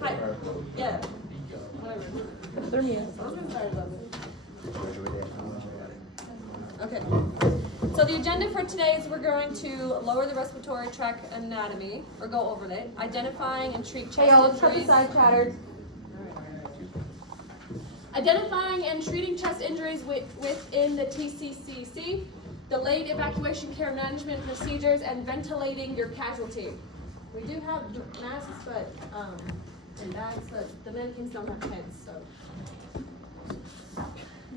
Hi. Yeah. Whatever. They're me. I was gonna start about it. Okay. So the agenda for today is we're going to lower the respiratory tract anatomy, or go over it, identifying and treat chest injuries. Side chatters. Identifying and treating chest injuries within the TCCC, delayed evacuation care management procedures, and ventilating your casualty. We do have masks, but and bags, but the mannequins don't have heads, so.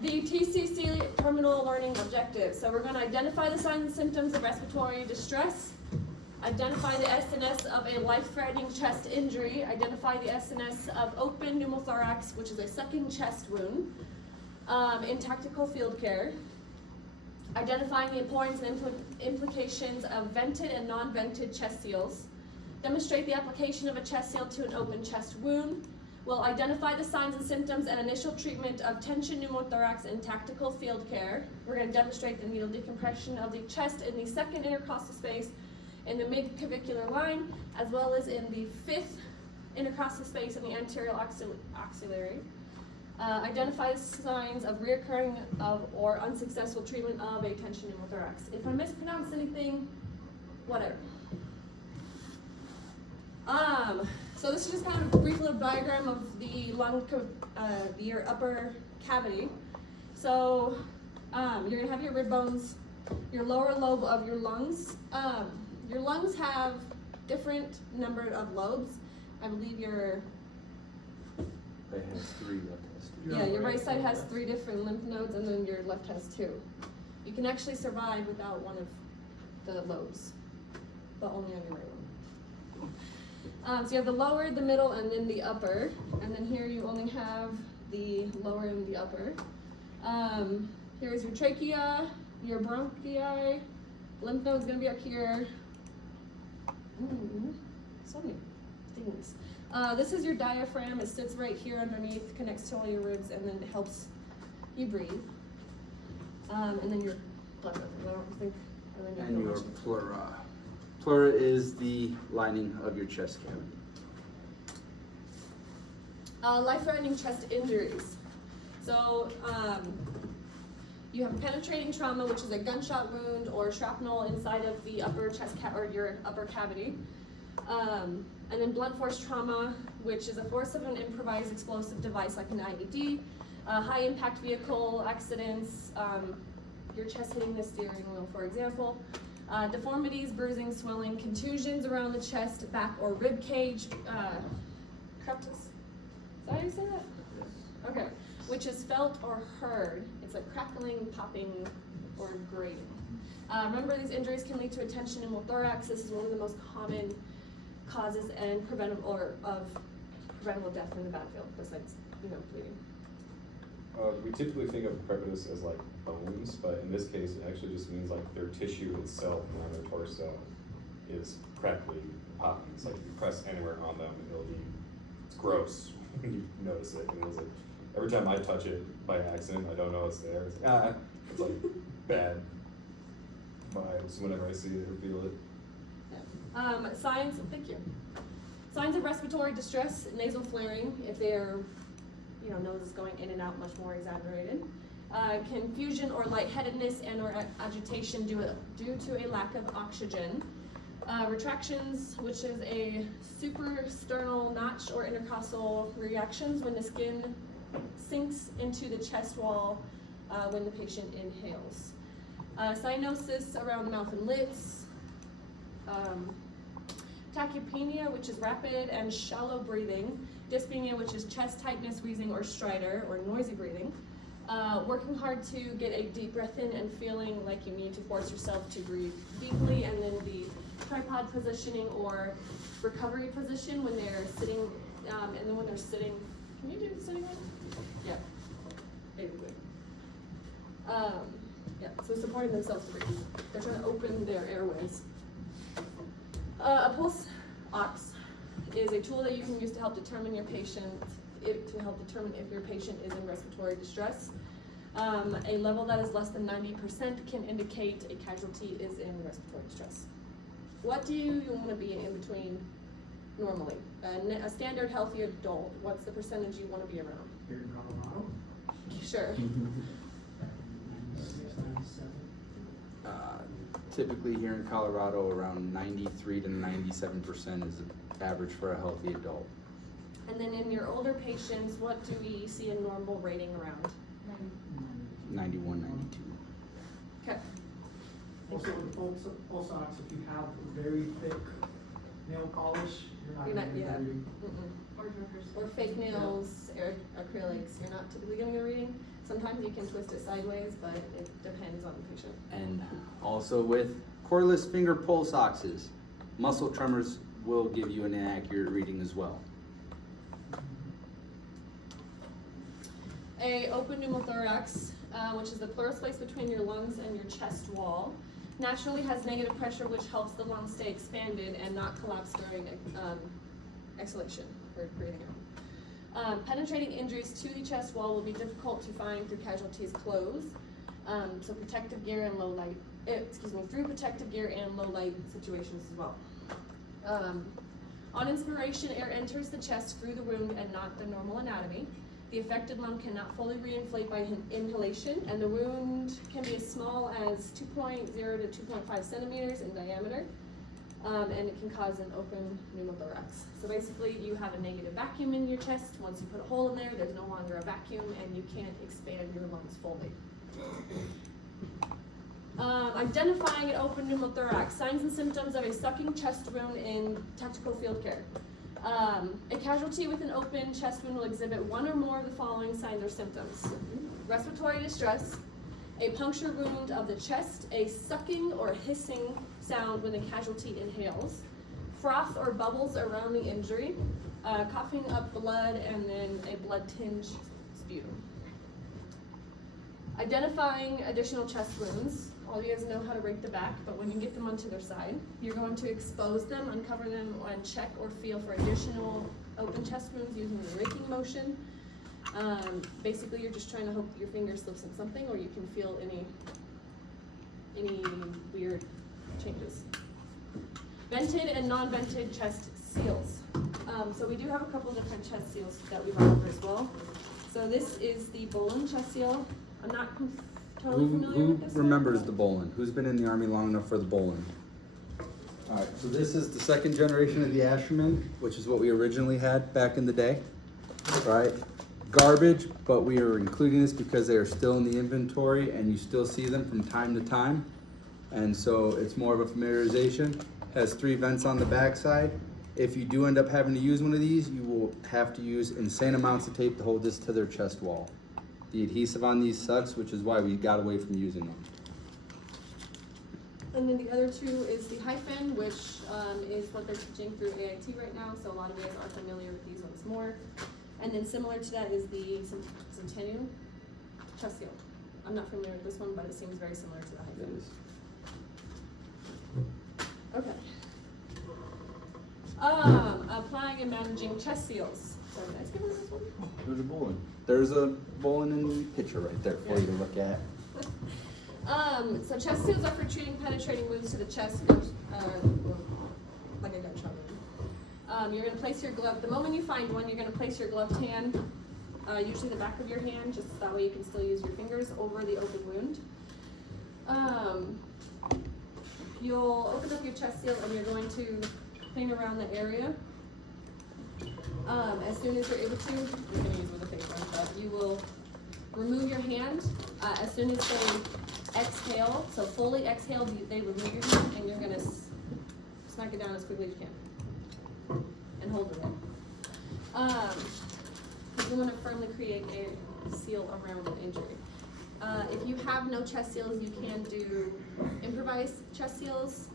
The TCC terminal learning objectives. So we're going to identify the signs and symptoms of respiratory distress, identify the SNS of a life-threatening chest injury, identify the SNS of open pneumothorax, which is a sucking chest wound, in tactical field care, identifying the importance and implications of vented and non-vented chest seals, demonstrate the application of a chest seal to an open chest wound. We'll identify the signs and symptoms and initial treatment of tension pneumothorax in tactical field care. We're going to demonstrate the needle decompression of the chest in the second intercostal space in the mid-clavicular line, as well as in the fifth intercostal space in the anterior axillary. Identify the signs of reoccurring or unsuccessful treatment of a tension pneumothorax. If I mispronounce anything, whatever. So this is just kind of a brief little diagram of the lung, your upper cavity. So you're gonna have your rib bones, your lower lobe of your lungs. Your lungs have different number of lobes. I believe your Right has 3, left has 2. yeah, your right side has 3 different lymph nodes, and then your left has 2. You can actually survive without one of the lobes, but only on your right one. So you have the lower, the middle, and then the upper. And then here you only have the lower and the upper. Here's your trachea, your bronchi, lymph node's gonna be up here. So many things. This is your diaphragm. It sits right here underneath, connects to all your ribs, and then it helps you breathe. And then your blood vessels. I don't think I really know And your much. pleura. Pleura is the lining of your chest cavity. Life-threatening chest injuries. So you have penetrating trauma, which is a gunshot wound or shrapnel inside of the upper chest or your upper cavity. And then blunt force trauma, which is a force of an improvised explosive device like an IED. High impact vehicle accidents, your chest hitting the steering wheel, for example. Deformities, bruising, swelling, contusions around the chest, back, or rib cage. Crepitus. Is that how you say that? Yes. Okay. Which is felt or heard. It's like crackling, popping, or grating. Remember, these injuries can lead to a tension pneumothorax. This is one of the most common causes and preventable death in the battlefield, besides, bleeding. We typically think of crepitus as like bones, but in this case, it actually just means like their tissue itself around their torso is crackling, popping. It's like if you press anywhere on them, it's gross when you notice it. And it's like, every time I touch it by accident, I don't know it's there. It's like, it's like bad vibes whenever I see it or feel it. Signs, thank you. Signs of respiratory distress, nasal flaring, if their nose is going in and out much more exaggerated. Confusion or lightheadedness and or agitation due to a lack of oxygen. Retractions, which is a suprasternal notch or intercostal reactions when the skin sinks into the chest wall when the patient inhales. Cyanosis around the mouth and lips. Tachypnea, which is rapid and shallow breathing. Dyspnea, which is chest tightness, wheezing, or stridor, or noisy breathing. Working hard to get a deep breath in and feeling like you need to force yourself to breathe deeply, and then the tripod positioning or recovery position when they're sitting, and then when they're sitting, can you do the sitting one? Yeah, basically. Yeah, so supporting themselves to breathe. They're trying to open their airways. A pulse ox is a tool that you can use to help determine your patient, if your patient is in respiratory distress. A level that is less than 90% can indicate a casualty is in respiratory distress. What do you want to be in between normally? A standard healthy adult, what's the percentage you want to be around? Here in Colorado, Sure. 96, 97. Typically here in Colorado, around 93 to 97% is the average for a healthy adult. And then in your older patients, what do we see a normal rating around? 91, 92. Okay. Also with pulse ox, if you have very thick nail polish, you're not gonna get a reading. Or fake nails, or acrylics, you're not typically gonna get a reading. Sometimes you can twist it sideways, but it depends on the patient. And also with cordless finger pulse oxes, muscle tremors will give you an inaccurate reading as well. A open pneumothorax, which is the pleural space between your lungs and your chest wall, naturally has negative pressure, which helps the lungs stay expanded and not collapse during exhalation or breathing out. Penetrating injuries to the chest wall will be difficult to find through casualties' clothes. So protective gear and low light, through protective gear and low light situations as well. On inspiration, air enters the chest through the wound and not the normal anatomy. The affected lung cannot fully reinflate by inhalation, and the wound can be as small as 2.0 to 2.5 centimeters in diameter, and it can cause an open pneumothorax. So basically, you have a negative vacuum in your chest. Once you put a hole in there, there's no longer a vacuum, and you can't expand your lungs fully. Identifying an open pneumothorax, signs and symptoms of a sucking chest wound in tactical field care. A casualty with an open chest wound will exhibit one or more of the following signs or symptoms: respiratory distress, a puncture wound of the chest, a sucking or hissing sound when the casualty inhales, froth or bubbles around the injury, coughing up blood, and then a blood-tinged sputum. Identifying additional chest wounds. All you guys know how to rake the back, but when you get them onto their side, you're going to expose them, uncover them, and check or feel for additional open chest wounds using the raking motion. Basically, you're just trying to hope that your finger slips in something, or you can feel any weird changes. Vented and non-vented chest seals. So we do have a couple different chest seals that we offer as well. So this is the Bolin chest seal. I'm not totally familiar Who with this remembers one, the Bolin? Who's been in the Army long enough for the Bolin? Alright, so this is the second generation of the Asherman, which is what we originally had back in the day. Right? Garbage, but we are including this because they are still in the inventory and you still see them from time to time. And so it's more of a familiarization. Has 3 vents on the backside. If you do end up having to use one of these, you will have to use insane amounts of tape to hold this to their chest wall. The adhesive on these sucks, which is why we got away from using them. And then the other two is the hyphen, which is what they're teaching through AIT right now, so a lot of you guys are familiar with these ones more. And then similar to that is the Centennial chest seal. I'm not familiar with this one, but it seems very similar to the hyphen. It is. Okay. Applying and managing chest seals. So let's give us this one. There's a Bolin. There's a Bolin in the picture right there for you to look at. So chest seals are for treating penetrating wounds to the chest, like a gunshot wound. You're going to place your glove, the moment you find one, you're going to place your gloved hand, usually the back of your hand, just that way you can still use your fingers over the open wound. You'll open up your chest seal and you're going to clean around the area. As soon as you're able to, you're going to use it with a fake one, but you will remove your hand. As soon as they exhale, so fully exhale, they remove your hand and you're going to smack it down as quickly as you can and hold it in. You want to firmly create a seal around an injury. If you have no chest seals, you can do improvised chest seals.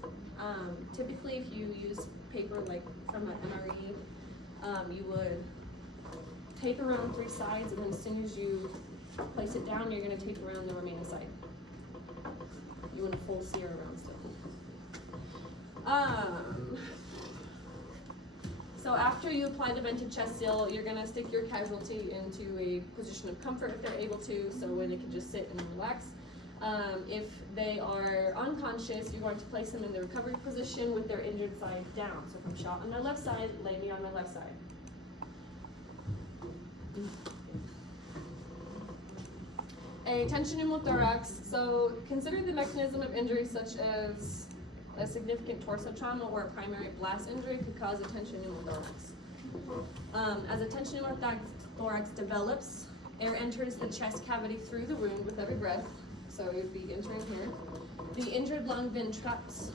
Typically, if you use paper like from an MRE, you would tape around 3 sides, and then as soon as you place it down, you're going to tape around the remaining side. You want a full sear around still. So after you apply the vented chest seal, you're going to stick your casualty into a position of comfort if they're able to, so where they can just sit and relax. If they are unconscious, you're going to place them in the recovery position with their injured side down. So if I'm shot on my left side, lay me on my left side. A tension pneumothorax. So consider the mechanism of injury such as a significant torso trauma or a primary blast injury could cause a tension pneumothorax. As a tension pneumothorax develops, air enters the chest cavity through the wound with every breath. So it would be entering here. The injured lung then traps,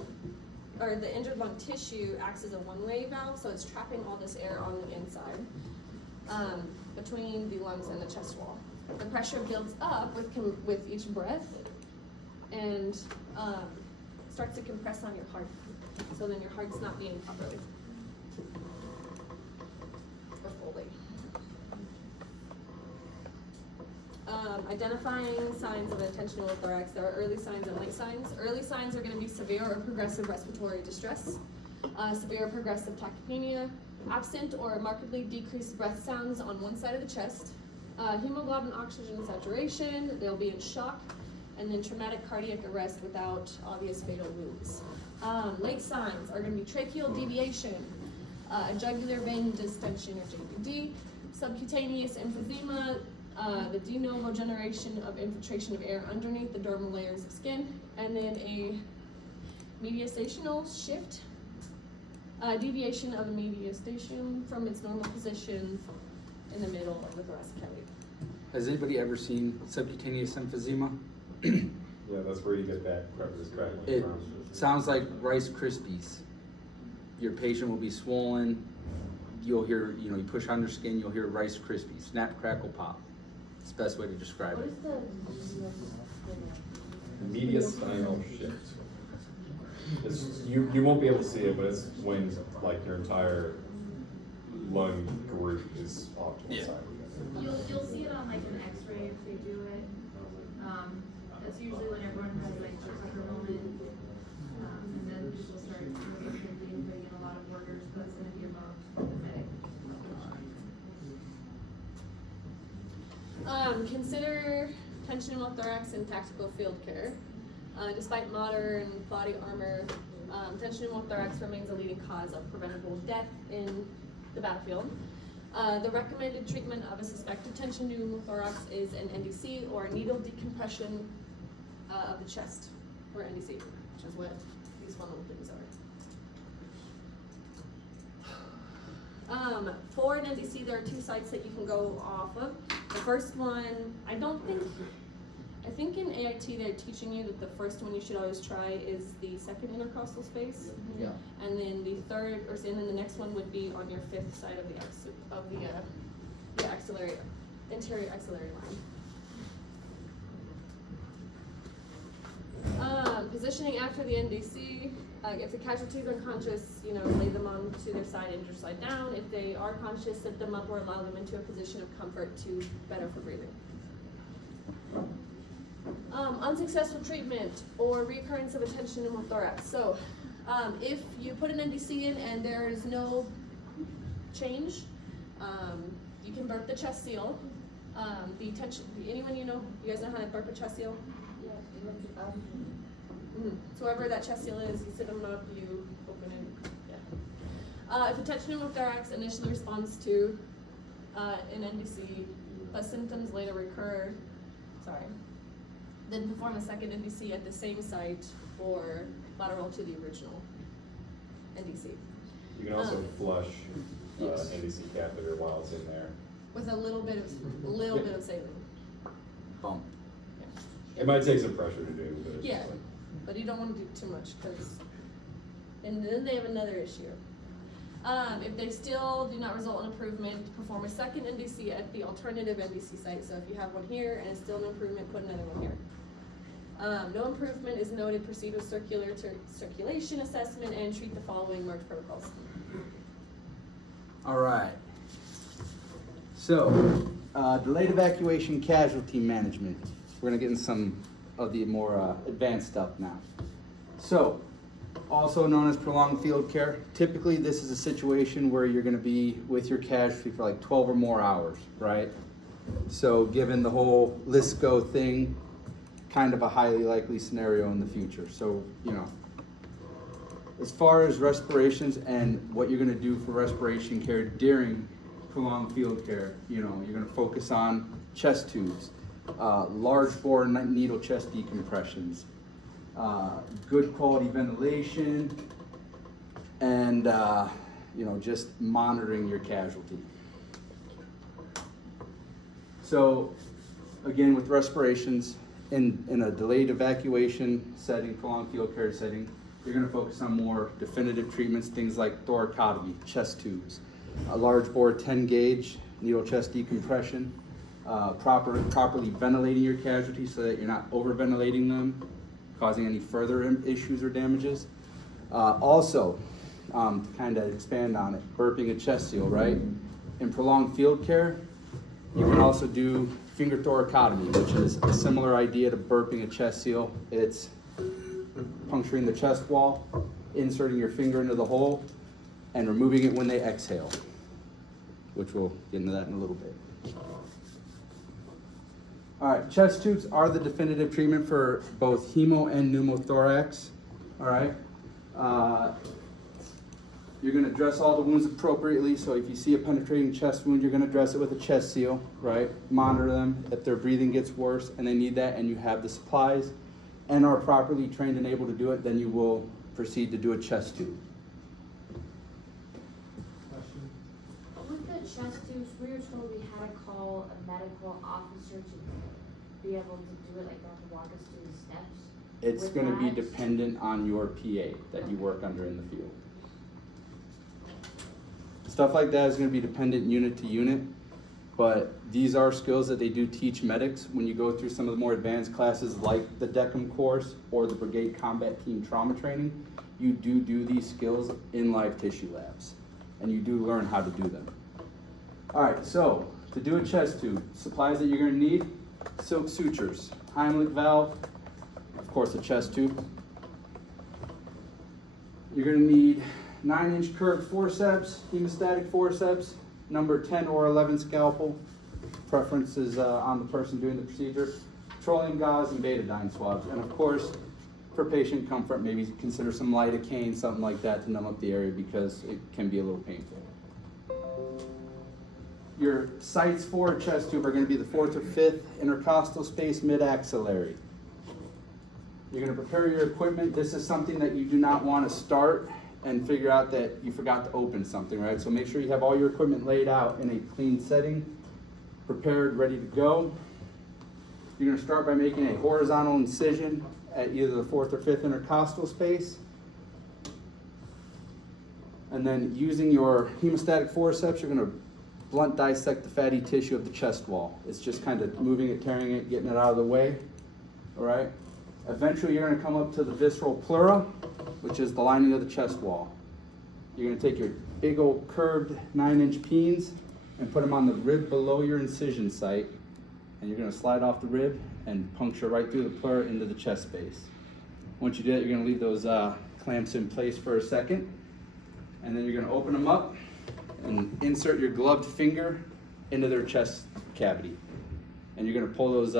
or the injured lung tissue acts as a one-way valve, so it's trapping all this air on the inside between the lungs and the chest wall. The pressure builds up with each breath and starts to compress on your heart. So then your heart's not beating properly or fully. Identifying signs of a tension pneumothorax. There are early signs and late signs. Early signs are going to be severe or progressive respiratory distress, severe or progressive tachypnea, absent or markedly decreased breath sounds on one side of the chest, hemoglobin oxygen saturation, they'll be in shock, and then traumatic cardiac arrest without obvious fatal wounds. Late signs are going to be tracheal deviation, a jugular vein distension or JVD, subcutaneous emphysema, the de novo generation of infiltration of air underneath the dermal layers of skin, and then a mediastational shift, deviation of a mediastation from its normal position in the middle of the thoracic cavity. Has anybody ever seen subcutaneous emphysema? Yeah, that's where you get that crevice crackling It from. sounds like Rice Krispies. Your patient will be swollen. You'll hear, you push on their skin, you'll hear Rice Krispies. Snap, crackle, pop. It's the best way to describe it. Mediastinal shift. You won't be able to see it, but it's when like your entire lung group is off to the side. You'll see it on like an X-ray if they do it. That's usually when everyone has like a tucker moment, and then people start putting in a lot of orders. But it's going to be above the medic. Consider tension pneumothorax in tactical field care. Despite modern body armor, tension pneumothorax remains a leading cause of preventable death in the battlefield. The recommended treatment of a suspected tension pneumothorax is an NDC or needle decompression of the chest, or NDC, which is what these one little things are. For an NDC, there are two sites that you can go off of. The first one, I think in AIT they're teaching you that the first one you should always try is the second intercostal space. Yeah. And then the third, and then the next one would be on your fifth side of the axillary, anterior axillary line. Positioning after the NDC, if the casualty is unconscious, lay them on to their side, injured side down. If they are conscious, sit them up or allow them into a position of comfort to better for breathing. Unsuccessful treatment or recurrence of a tension pneumothorax. So, if you put an NDC in and there is no change, you can burp the chest seal. Anyone you guys know how to burp a chest seal? So wherever that chest seal is, you sit them up, you open it. Yeah. If a tension pneumothorax initially responds to an NDC, but symptoms later recur, then perform a second NDC at the same site or lateral to the original NDC. You can also flush Yes. NDC catheter while it's in there. With a little bit of saline. Bump. Yeah. It might take some pressure to do, but it's Yeah, just like, but you don't want to do too much because then they have another issue. If they still do not result in improvement, perform a second NDC at the alternative NDC site. So if you have one here and it's still an improvement, put another one here. No improvement is noted, proceed with circulation assessment and treat the following merge protocols. All right. So, delayed evacuation casualty management. We're gonna get into some of the more advanced stuff now. So, also known as prolonged field care. Typically, this is a situation where you're gonna be with your casualty for like 12 or more hours, right? So, given the whole LISCO thing, kind of a highly likely scenario in the future. So, you know, as far as respirations and what you're gonna do for respiration care during prolonged field care, you know, you're gonna focus on chest tubes, large bore needle chest decompressions, good quality ventilation, and you know, just monitoring your casualty. So again, with respirations, in a delayed evacuation setting, prolonged field care setting, you're gonna focus on more definitive treatments, things like thoracotomy, chest tubes, a large bore 10 gauge needle chest decompression, properly ventilating your casualties so that you're not overventilating them, causing any further issues or damages. Also, to kind of expand on it, burping a chest seal, right? In prolonged field care, you can also do finger thoracotomy, which is a similar idea to burping a chest seal. It's puncturing the chest wall, inserting your finger into the hole, and removing it when they exhale, which we'll get into that in a little bit. All right, chest tubes are the definitive treatment for both hemo and pneumothorax. All right. You're gonna dress all the wounds appropriately. So if you see a penetrating chest wound, you're gonna dress it with a chest seal, right? Monitor them if their breathing gets worse and they need that, and you have the supplies and are properly trained and able to do it, then you will proceed to do a chest tube. Question? With the chest tubes, we were told we had to call a medical officer to be able to do it, like they have to walk us through the steps. It's With gonna be that- dependent on your PA that you work under in the field. Stuff like that is gonna be dependent unit to unit, but these are skills that they do teach medics when you go through some of the more advanced classes like the DECM course or the Brigade Combat Team Trauma Training. You do these skills in live tissue labs, and you do learn how to do them. All right, so to do a chest tube, supplies that you're gonna need: silk sutures, Heimlich valve, of course a chest tube. You're gonna need 9-inch curved forceps, hemostatic forceps, number 10 or 11 scalpel. Preference is on the person doing the procedure. Petroleum gauze and betadine swabs. And of course, for patient comfort, maybe consider some lidocaine, something like that to numb up the area because it can be a little painful. Your sites for a chest tube are gonna be the 4th or 5th intercostal space mid-axillary. You're gonna prepare your equipment. This is something that you do not wanna start and figure out that you forgot to open something, right? So make sure you have all your equipment laid out in a clean setting, prepared, ready to go. You're gonna start by making a horizontal incision at either the 4th or 5th intercostal space. And then using your hemostatic forceps, you're gonna blunt dissect the fatty tissue of the chest wall. It's just kind of moving it, tearing it, getting it out of the way, all right? Eventually, you're gonna come up to the visceral pleura, which is the lining of the chest wall. You're gonna take your big old curved 9-inch peens and put them on the rib below your incision site, and you're gonna slide off the rib and puncture right through the pleura into the chest space. Once you do that, you're gonna leave those clamps in place for a second, and then you're gonna open them up and insert your gloved finger into their chest cavity. And you're gonna pull those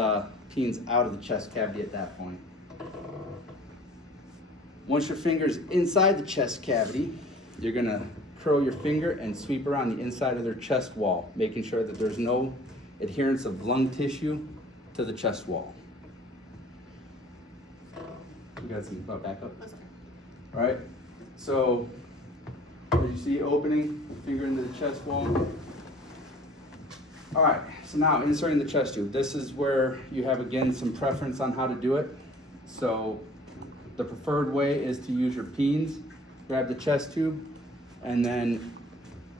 peens out of the chest cavity at that point. Once your finger's inside the chest cavity, you're gonna curl your finger and sweep around the inside of their chest wall, making sure that there's no adherence of lung tissue to the chest wall. You guys can back up. All right, so as you see, opening, finger into the chest wall. All right, so now inserting the chest tube. This is where you have, again, some preference on how to do it. So the preferred way is to use your peens, grab the chest tube, and then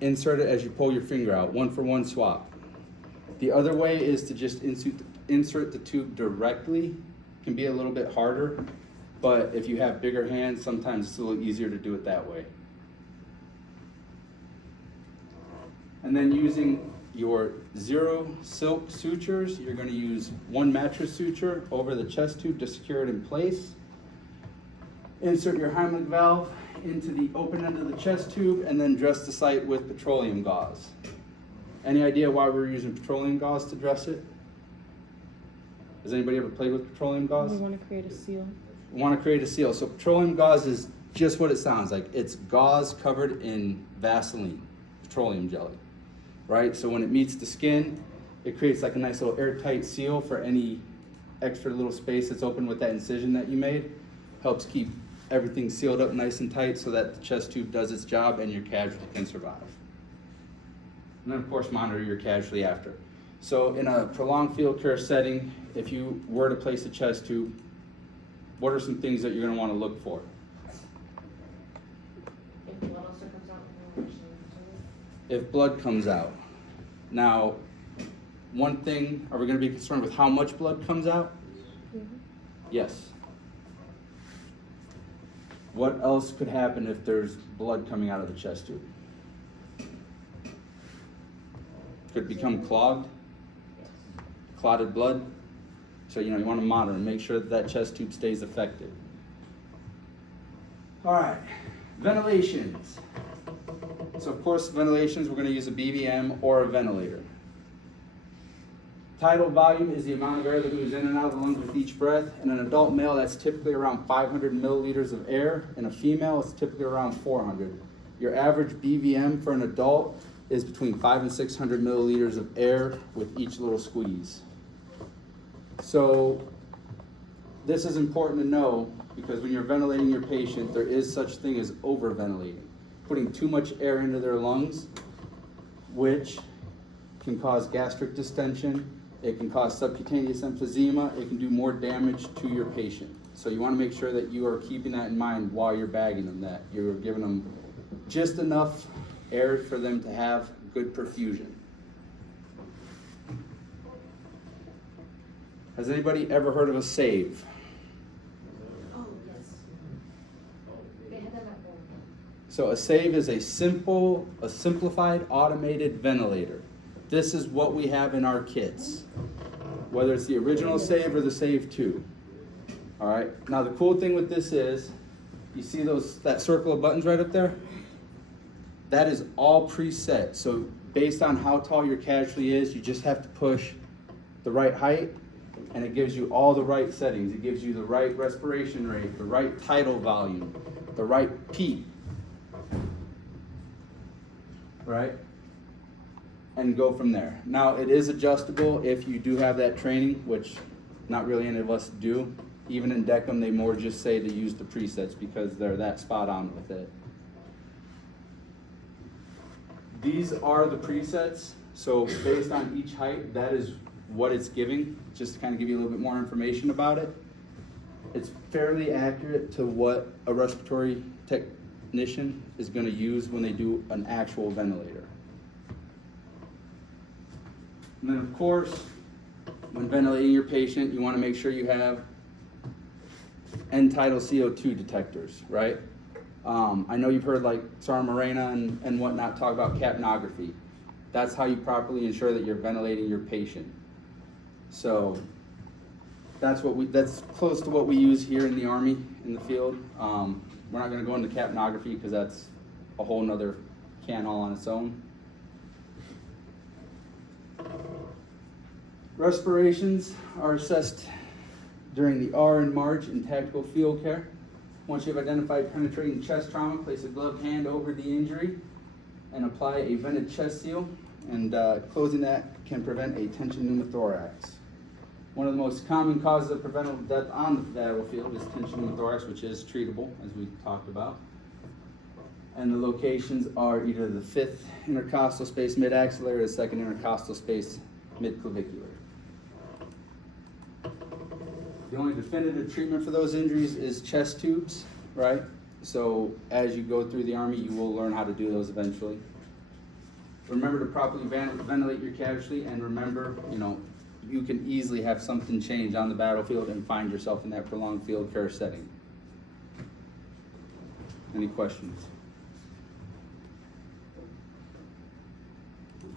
insert it as you pull your finger out, 1-for-1 swap. The other way is to just insert the tube directly. Can be a little bit harder, but if you have bigger hands, sometimes it's a little easier to do it that way. And then using your 0 silk sutures, you're going to use 1 mattress suture over the chest tube to secure it in place. Insert your Heimlich valve into the open end of the chest tube and then dress the site with petroleum gauze. Any idea why we're using petroleum gauze to dress it? Has anybody ever played with petroleum gauze? We want to create a seal. Want to create a seal. So petroleum gauze is just what it sounds like. It's gauze covered in Vaseline, petroleum jelly, right? So when it meets the skin, it creates like a nice little airtight seal for any extra little space that's open with that incision that you made. Helps keep everything sealed up nice and tight so that the chest tube does its job and your casualty can survive. And then of course monitor your casualty after. So in a prolonged field care setting, if you were to place a chest tube, what are some things that you're going to want to look for? If blood also comes out when we're washing it. If blood comes out. Now, one thing, are we going to be concerned with how much blood comes out? Yes. What else could happen if there's blood coming out of the chest tube? Could become clogged, clotted blood. So, you want to monitor and make sure that that chest tube stays effective. All right, ventilations. So of course, ventilations, we're going to use a BVM or a ventilator. Tidal volume is the amount of air that moves in and out of the lungs with each breath. In an adult male, that's typically around 500 milliliters of air. In a female, it's typically around 400. Your average BVM for an adult is between 500 and 600 milliliters of air with each little squeeze. So this is important to know because when you're ventilating your patient, there is such thing as overventilating, putting too much air into their lungs, which can cause gastric distension, it can cause subcutaneous emphysema, it can do more damage to your patient. So you want to make sure that you are keeping that in mind while you're bagging them, that you're giving them just enough air for them to have good perfusion. Has anybody ever heard of a save? Oh, yes. They had them at work. So a save is a simplified automated ventilator. This is what we have in our kits, whether it's the original save or the save 2. All right, now the cool thing with this is, you see that circle of buttons right up there? That is all preset. So based on how tall your casualty is, you just have to push the right height and it gives you all the right settings. It gives you the right respiration rate, the right tidal volume, the right peak, right? And go from there. Now it is adjustable if you do have that training, which not really any of us do. Even in Deckham, they more just say to use the presets because they're that spot on with it. These are the presets, so based on each height, that is what it's giving, just to kind of give you a little bit more information about it. It's fairly accurate to what a respiratory technician is going to use when they do an actual ventilator. And then of course, when ventilating your patient, you want to make sure you have end-tidal CO2 detectors, right? I know you've heard like Sarah Morena and whatnot talk about capnography. That's how you properly ensure that you're ventilating your patient. So that's close to what we use here in the Army in the field. We're not going to go into capnography because that's a whole nother can all on its own. Respirations are assessed during the R and March in tactical field care. Once you've identified penetrating chest trauma, place a gloved hand over the injury and apply a vented chest seal, and closing that can prevent a tension pneumothorax. One of the most common causes of preventable death on the battlefield is tension pneumothorax, which is treatable, as we talked about. And the locations are either the 5th intercostal space mid-axillary or the 2nd intercostal space mid-clavicular. The only definitive treatment for those injuries is chest tubes, right? So as you go through the Army, you will learn how to do those eventually. Remember to properly ventilate your casualty, and remember, you can easily have something change on the battlefield and find yourself in that prolonged field care setting. Any questions?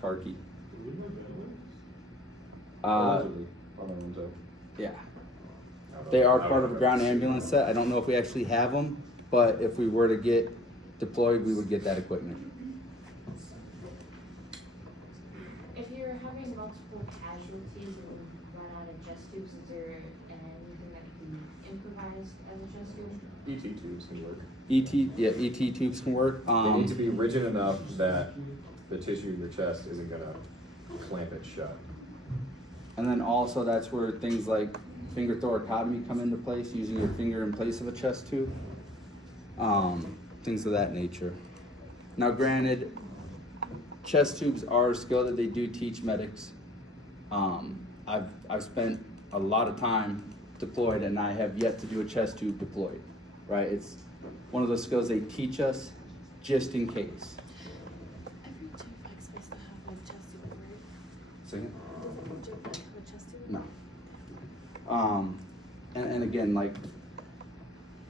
Car key. Allegedly, on their own toe. Yeah. They are part of a ground ambulance set. I don't know if we actually have them, but if we were to get deployed, we would get that equipment. If you're having having multiple casualties and run out of chest tubes, is there anything that can be improvised as a chest tube? ET tubes can work. ET tubes can work. They need to be rigid enough that the tissue in your chest isn't gonna clamp it shut. And then also that's where things like finger thoracotomy come into place, using your finger in place of a chest tube. Things of that nature. Now granted, chest tubes are a skill that they do teach medics. I've spent a lot of time deployed and I have yet to do a chest tube deployed, right? It's one of those skills they teach us just in case. Every joke like supposed to have like chest tube, right? Second? Does every joke like have a chest tube? No. And again, like,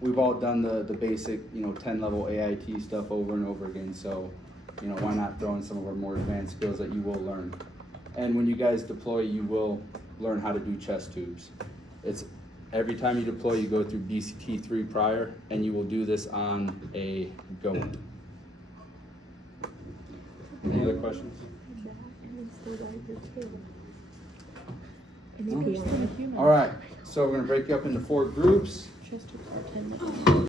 we've all done the basic, 10 level AIT stuff over and over again, so, why not throw in some of our more advanced skills that you will learn. And when you guys deploy, you will learn how to do chest tubes. It's every time you deploy, you go through BCT 3 prior, and you will do this on a go. Any other questions? All right, so we're gonna break you up into 4 groups.